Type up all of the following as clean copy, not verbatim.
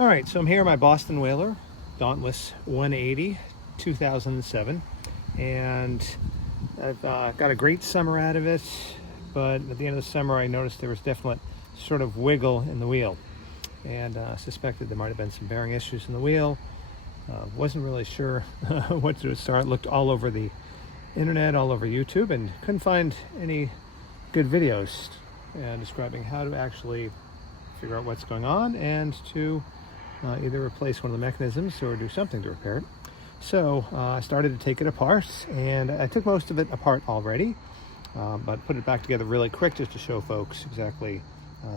All right, so I'm here in my Boston whaler, Dauntless 180, 2007, and I've got a great summer out of it, but at the end of the summer I noticed there was definite sort of wiggle in the wheel, and suspected there might have been some bearing issues in the wheel. Wasn't really sure what to start. Looked all over the internet, all over YouTube, and couldn't find any good videos describing how to actually figure out what's going on and to either replace one of the mechanisms or do something to repair it. So I started to take it apart, and I took most of it apart already, but put it back together really quick just to show folks exactly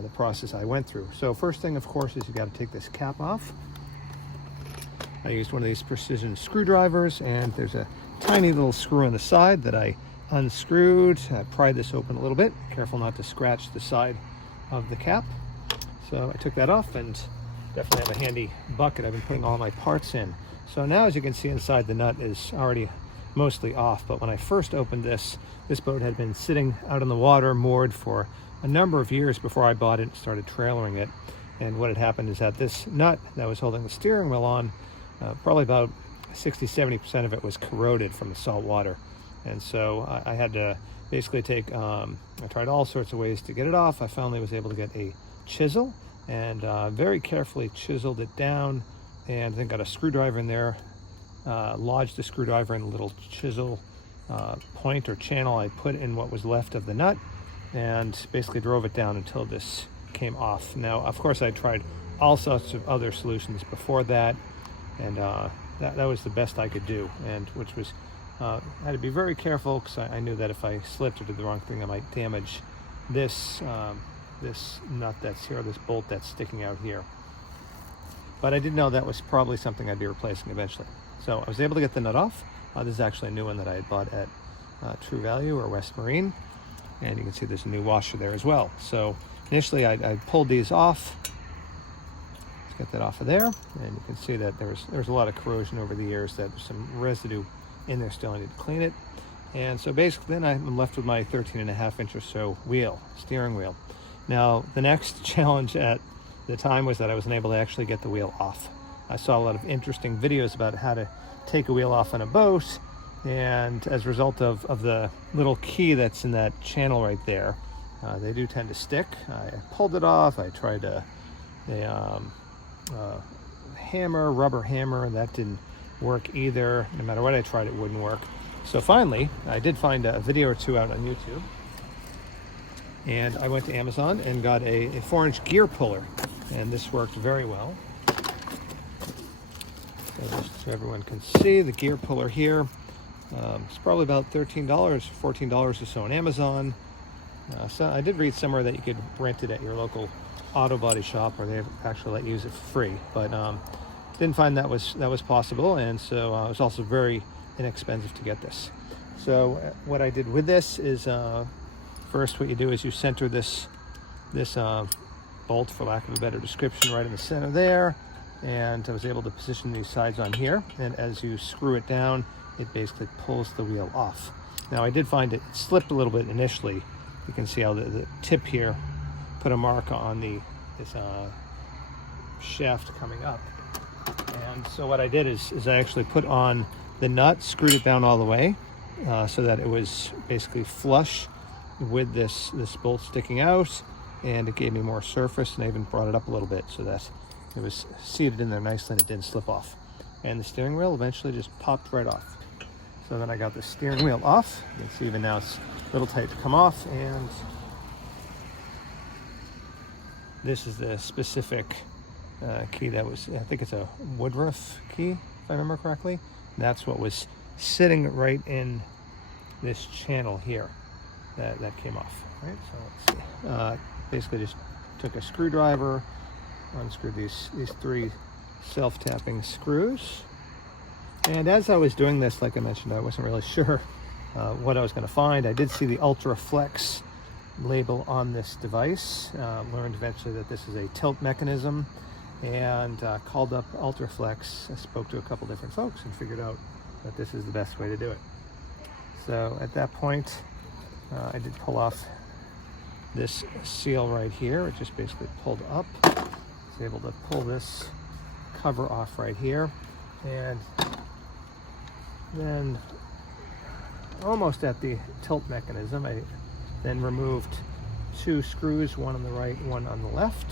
the process I went through. So first thing, of course, is you got to take this cap off. I used one of these precision screwdrivers, and there's a tiny little screw on the side that I unscrewed. I pried this open a little bit, careful not to scratch the side of the cap. So I took that off, and definitely have a handy bucket I've been putting all my parts in. So now, as you can see, inside the nut is already mostly off, but when I first opened this boat had been sitting out in the water moored for a number of years before I bought it and started trailering it. And what had happened is that this nut that was holding the steering wheel on, probably about 60-70% of it was corroded from the salt water. And so I had to basically I tried all sorts of ways to get it off. I finally was able to get a chisel and very carefully chiseled it down, and then got a screwdriver in there, lodged the screwdriver in a little chisel point or channel I put in what was left of the nut, and basically drove it down until this came off. Now, of course, I tried all sorts of other solutions before that, and that was the best I could do, and which was I had to be very careful, because I knew that if I slipped or did the wrong thing, I might damage this this nut that's here, this bolt that's sticking out here. But I did know that was probably something I'd be replacing eventually. So I was able to get the nut off. This is actually a new one that I had bought at True Value or Hodges Marine, and you can see there's a new washer there as well. So initially I pulled these off. Let's get that off of there, and you can see that there's a lot of corrosion over the years, that there's some residue in there still. I need to clean it. And so basically then I'm left with my 13.5-inch or so steering wheel. Now, the next challenge at the time was that I wasn't able to actually get the wheel off. I saw a lot of interesting videos about how to take a wheel off on a boat, and as a result of the little key that's in that channel right there, they do tend to stick. I pulled it off. I tried a rubber hammer, and that didn't work either. No matter what I tried, it wouldn't work. So finally, I did find a video or two out on YouTube, and I went to Amazon and got a 4-inch gear puller, and this worked very well. So just so everyone can see, the gear puller here, it's probably about $13, $14 or so on Amazon. So I did read somewhere that you could rent it at your local auto body shop, or they actually let you use it for free, but didn't find that was possible, and so it was also very inexpensive to get this. So what I did with this is, first what you do is you center this bolt, for lack of a better description, right in the center there, and I was able to position these sides on here, and as you screw it down, it basically pulls the wheel off. Now, I did find it slipped a little bit initially. You can see how the tip here put a mark on this shaft coming up. And so what I did is I actually put on the nut, screwed it down all the way, so that it was basically flush with this bolt sticking out, and it gave me more surface, and I even brought it up a little bit so that it was seated in there nicely and it didn't slip off. And the steering wheel eventually just popped right off. So then I got the steering wheel off. You can see even now it's a little tight to come off, and this is the specific key that was, I think it's a Woodruff key, if I remember correctly. That's what was sitting right in this channel here that came off. Right, so let's see. Basically just took a screwdriver, unscrewed these 3 self-tapping screws. And as I was doing this, like I mentioned, I wasn't really sure what I was going to find. I did see the Uflex label on this device. Learned eventually that this is a tilt mechanism, and called up Uflex. I spoke to a couple different folks and figured out that this is the best way to do it. So at that point, I did pull off this seal right here. It just basically pulled up. I was able to pull this cover off right here, and then almost at the tilt mechanism, I then removed 2 screws, one on the right, one on the left.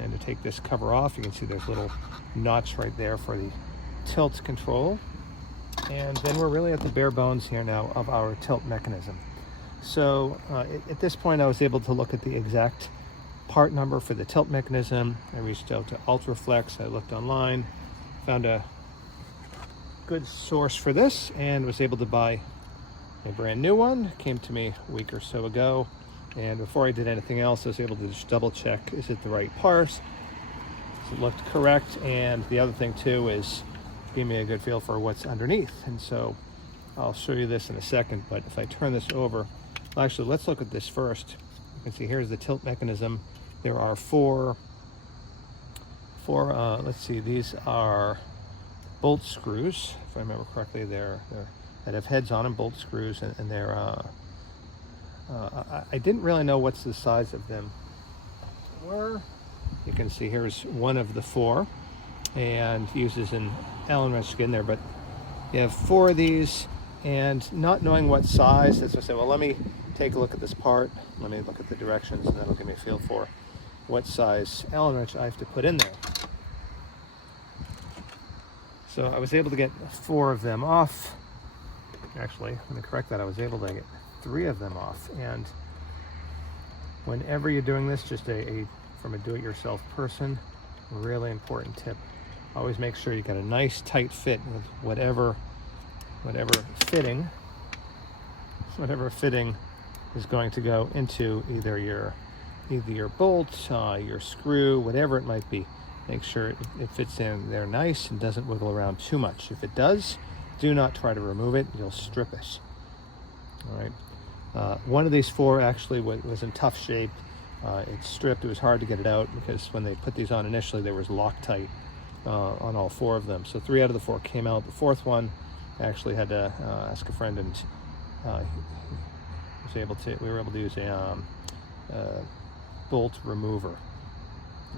And to take this cover off, you can see there's little knots right there for the tilt control. And then we're really at the bare bones here now of our tilt mechanism. So at this point I was able to look at the exact part number for the tilt mechanism. I reached out to Uflex, I looked online, found a good source for this, and was able to buy a brand new one. Came to me a week or so ago, and before I did anything else, I was able to just double check, is it the right part? Does it look correct? And the other thing too is give me a good feel for what's underneath. And so I'll show you this in a second, but if I turn this over, well, actually let's look at this first. You can see here's the tilt mechanism. There are four let's see, these are bolt screws, if I remember correctly. They're that have heads on them, bolt screws, and they're I didn't really know what's the size of them were. You can see here's one of the 4, and uses an Allen wrench in there, but you have 4 of these, and not knowing what size, as I said, well, let me take a look at this part, let me look at the directions, and that'll give me a feel for what size Allen wrench I have to put in there. So I was able to get 4 of them off. Actually, let me correct that, I was able to get 3 of them off. And whenever you're doing this, just from a do-it-yourself person, a really important tip, always make sure you got a nice tight fit with whatever fitting is going to go into either your bolt, your screw, whatever it might be. Make sure it fits in there nice and doesn't wiggle around too much. If it does, do not try to remove it, you'll strip it. All right. One of these 4 actually was in tough shape. It stripped. It was hard to get it out because when they put these on initially, there was Loctite on all 4 of them. So 3 out of the 4 came out. The 4th one, I actually had to ask a friend, and we were able to use a bolt remover,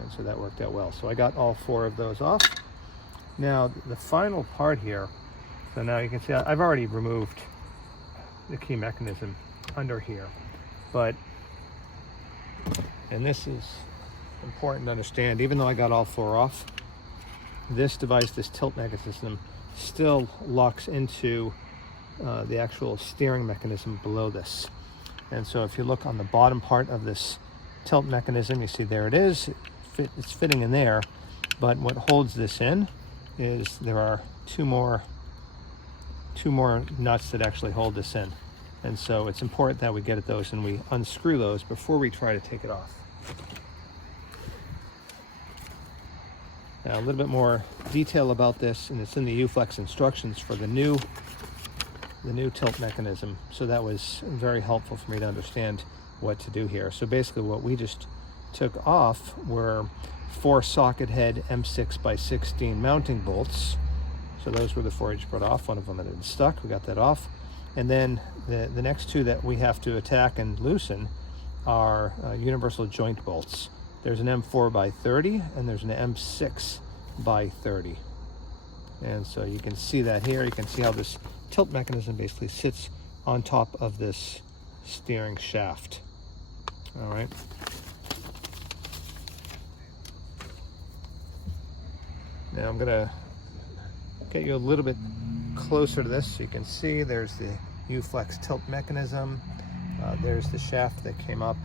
and so that worked out well. So I got all 4 of those off. Now the final part here. So now you can see I've already removed the key mechanism under here, and this is important to understand, even though I got all 4 off, this device, this tilt mechanism, still locks into the actual steering mechanism below this. And so if you look on the bottom part of this tilt mechanism, you see there it is, it's fitting in there, but what holds this in is there are two more nuts that actually hold this in. And so it's important that we get at those and we unscrew those before we try to take it off. Now a little bit more detail about this, and it's in the Uflex instructions for the new tilt mechanism. So that was very helpful for me to understand what to do here. So basically what we just took off were 4 socket head M6x16 mounting bolts. So those were the 4 I just brought off. One of them had been stuck, we got that off. And then the next 2 that we have to attack and loosen are universal joint bolts. There's an M4x30 and there's an M6x30. And so you can see that here. You can see how this tilt mechanism basically sits on top of this steering shaft. All right. Now I'm gonna get you a little bit closer to this so you can see there's the Uflex tilt mechanism. There's the shaft that came up.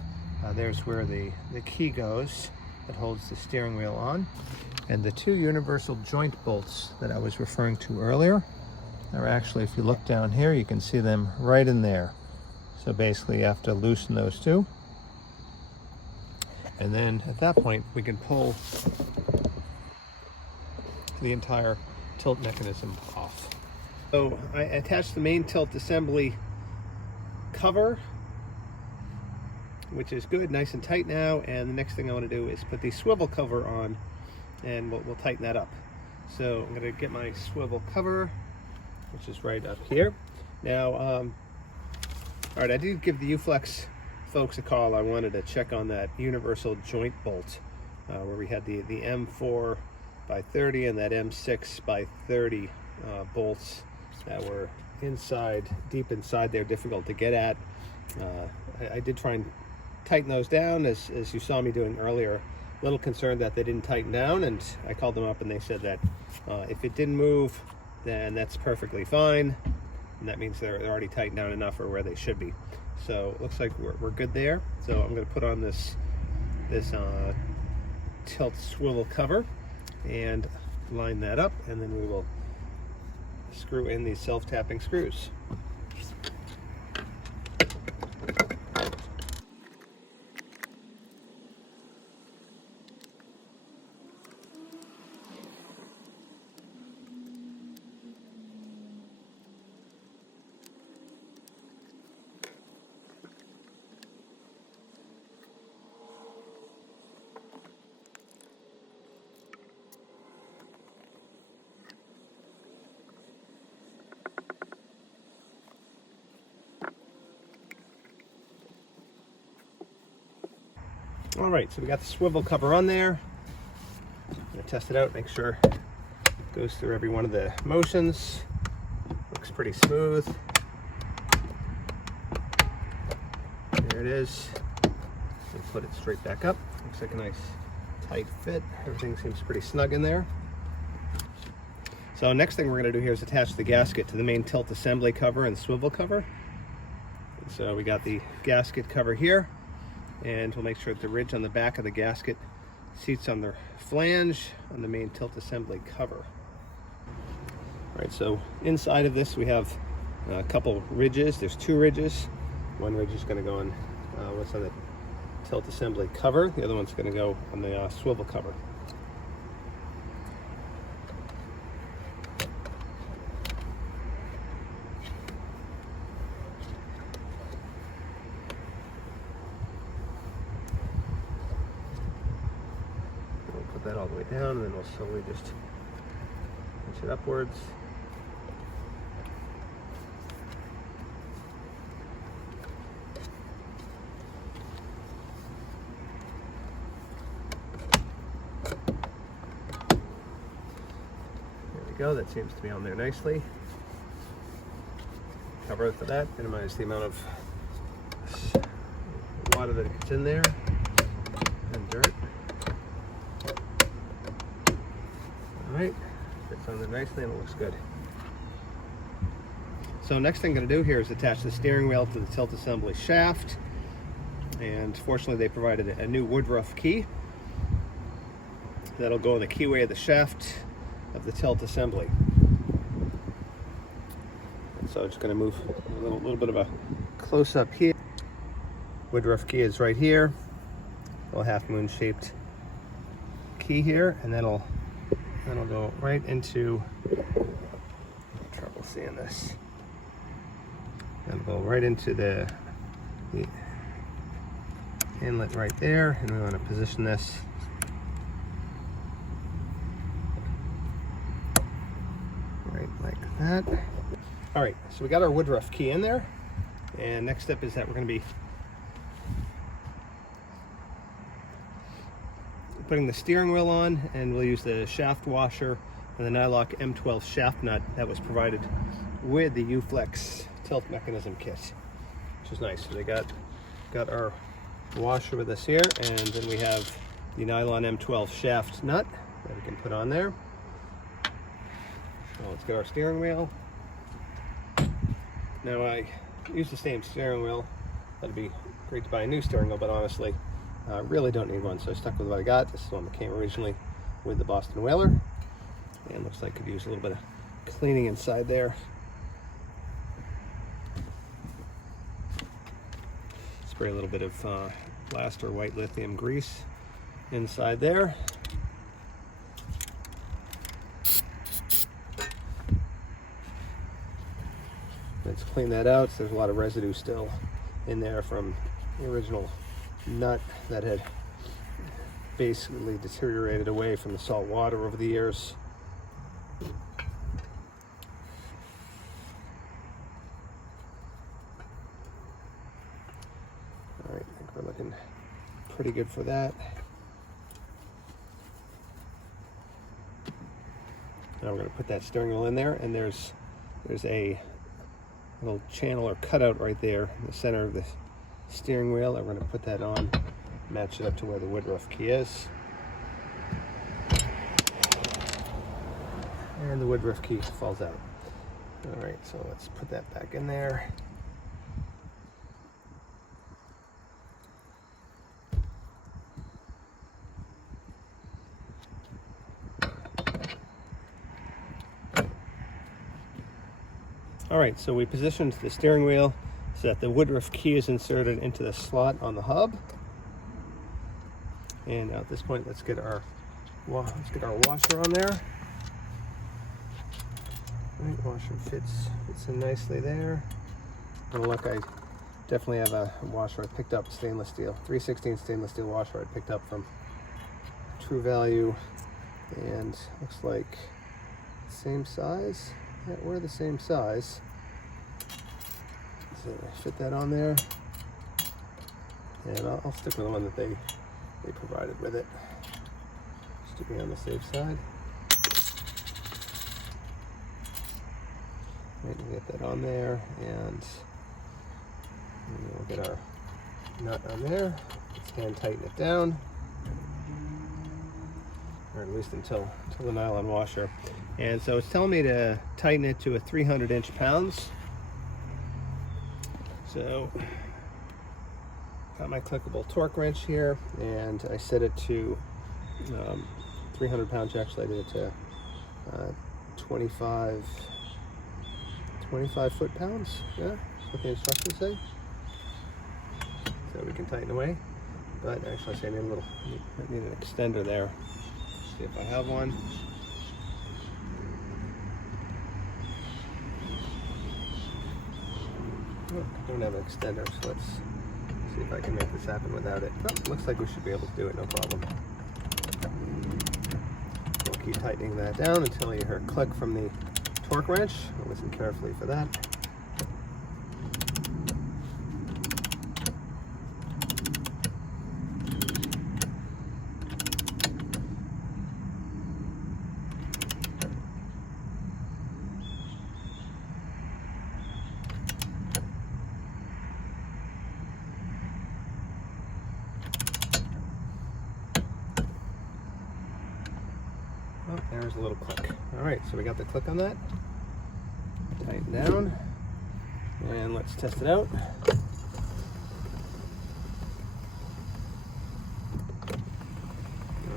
There's where the key goes that holds the steering wheel on. And the 2 universal joint bolts that I was referring to earlier are actually, if you look down here, you can see them right in there. So basically you have to loosen those 2. And then at that point, we can pull the entire tilt mechanism off. So I attached the main tilt assembly cover, which is good, nice and tight now. And the next thing I want to do is put the swivel cover on, and we'll tighten that up. So I'm going to get my swivel cover, which is right up here. Now, all right, I did give the Uflex folks a call. I wanted to check on that universal joint bolt. where we had the M4 by 30 and that M6 by 30 bolts that were deep inside there, difficult to get at. I did try and tighten those down, as you saw me doing earlier. A little concerned that they didn't tighten down, and I called them up and they said that if it didn't move, then that's perfectly fine, and that means they're already tightened down enough or where they should be. So it looks like we're good there. So I'm going to put on this tilt swivel cover and line that up, and then we will screw in these self-tapping screws. All right, so we got the swivel cover on there. I'm gonna test it out, make sure it goes through every one of the motions. Looks pretty smooth. There it is. We'll put it straight back up. Looks like a nice tight fit. Everything seems pretty snug in there. So next thing we're gonna do here is attach the gasket to the main tilt assembly cover and swivel cover. And so we got the gasket cover here, and we'll make sure that the ridge on the back of the gasket seats on the flange on the main tilt assembly cover. All right, so inside of this we have a couple ridges. There's two ridges. One ridge is going to go on what's on the tilt assembly cover. The other one's going to go on the swivel cover. That all the way down, and then we'll slowly just push it upwards. There we go, that seems to be on there nicely. Cover it for that, minimize the amount of water that gets in there and dirt. Alright, fits on there nicely and it looks good. So next thing I'm going to do here is attach the steering wheel to the tilt assembly shaft, and fortunately they provided a new woodruff key that'll go in the keyway of the shaft of the tilt assembly. And so I'm just going to move a little bit of a close-up here. Woodruff key is right here, a little half moon shaped key here, and that'll go right into, trouble seeing this, that'll go right into the inlet right there, and we want to position this right like that. All right, so we got our woodruff key in there, and next step is that we're going to be putting the steering wheel on, and we'll use the shaft washer and the Nylock M12 shaft nut that was provided with the Uflex tilt mechanism kit, which is nice. So they got our washer with us here, and then we have the nylon M12 shaft nut that we can put on there. So let's get our steering wheel. Now I use the same steering wheel. That'd be great to buy a new steering wheel, but honestly, really don't need one, so I stuck with what I got. This is the one that came originally with the Boston Whaler, and looks like could use a little bit of cleaning inside there. Spray a little bit of blast or white lithium grease inside there. Let's clean that out. So there's a lot of residue still in there from the original nut that had basically deteriorated away from the salt water over the years. All right, I think we're looking pretty good for that. Now we're going to put that steering wheel in there, and there's a little channel or cutout right there in the center of the steering wheel. I'm going to put that on, match it up to where the woodruff key is. And the woodruff key falls out. All right, so let's put that back in there. All right, so we positioned the steering wheel so that the woodruff key is inserted into the slot on the hub. And now at this point, let's get our washer on there. Right, washer fits in nicely there. And look, I definitely have a washer I picked up, stainless steel, 3/16 stainless steel washer I picked up from True Value, and looks like same size. Yeah, we're the same size. So I fit that on there, and I'll stick with the one that they provided with it, just to be on the safe side. Right, we'll get that on there, and we'll get our nut on there. Let's hand tighten it down, or at least until the nylon washer. And so it's telling me to tighten it to a 300 inch-pounds. So got my clickable torque wrench here, and I set it to 300 pounds. Actually, I did it to 25 foot-pounds. Yeah, that's what the instructions say. So we can tighten away. But actually, I need an extender there. See if I have one. Oh, I don't have an extender, so let's see if I can make this happen without it. Oh, looks like we should be able to do it, no problem. We'll keep tightening that down until you hear a click from the torque wrench. Listen carefully for that. Oh, there's a little click. All right, so we got the click on that. Tighten down, and let's test it out. All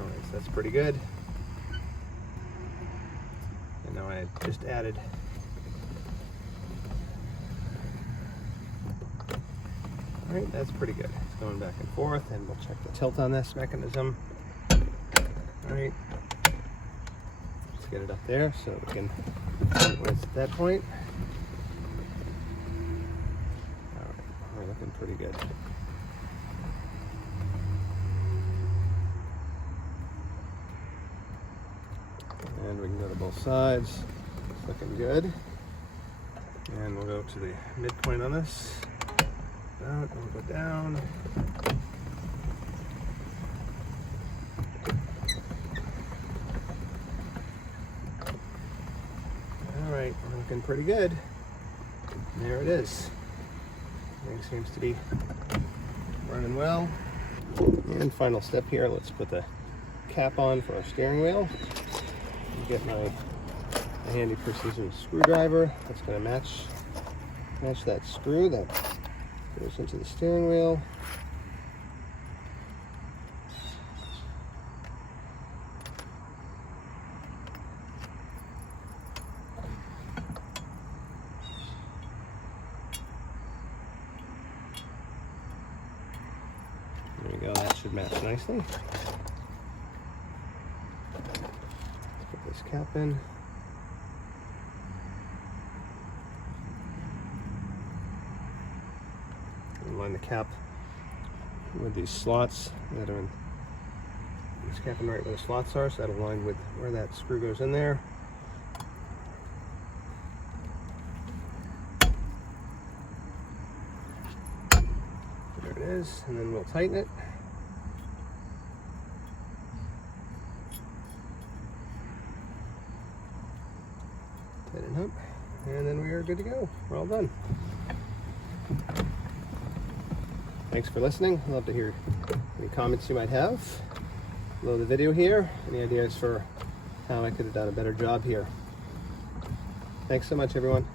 right, so that's pretty good. And now I just added all right, that's pretty good. It's going back and forth, and we'll check the tilt on this mechanism. All right. Get it up there so we can when it's at that point. All right, we're looking pretty good. And we can go to both sides. It's looking good. And we'll go to the midpoint on this. Out, we'll go down. Alright, we're looking pretty good. And there it is. Everything seems to be running well. And final step here, let's put the cap on for our steering wheel. Get my handy precision screwdriver. That's going to match that screw that goes into the steering wheel. There we go, that should match nicely. Let's put this cap in. And line the cap with these slots that are in this cap in right where the slots are, so that'll align with where that screw goes in there. There it is, and then we'll tighten it. Tight and hump. And then we are good to go. We're all done. Thanks for listening. I'd love to hear any comments you might have below the video here. Any ideas for how I could have done a better job here. Thanks so much, everyone.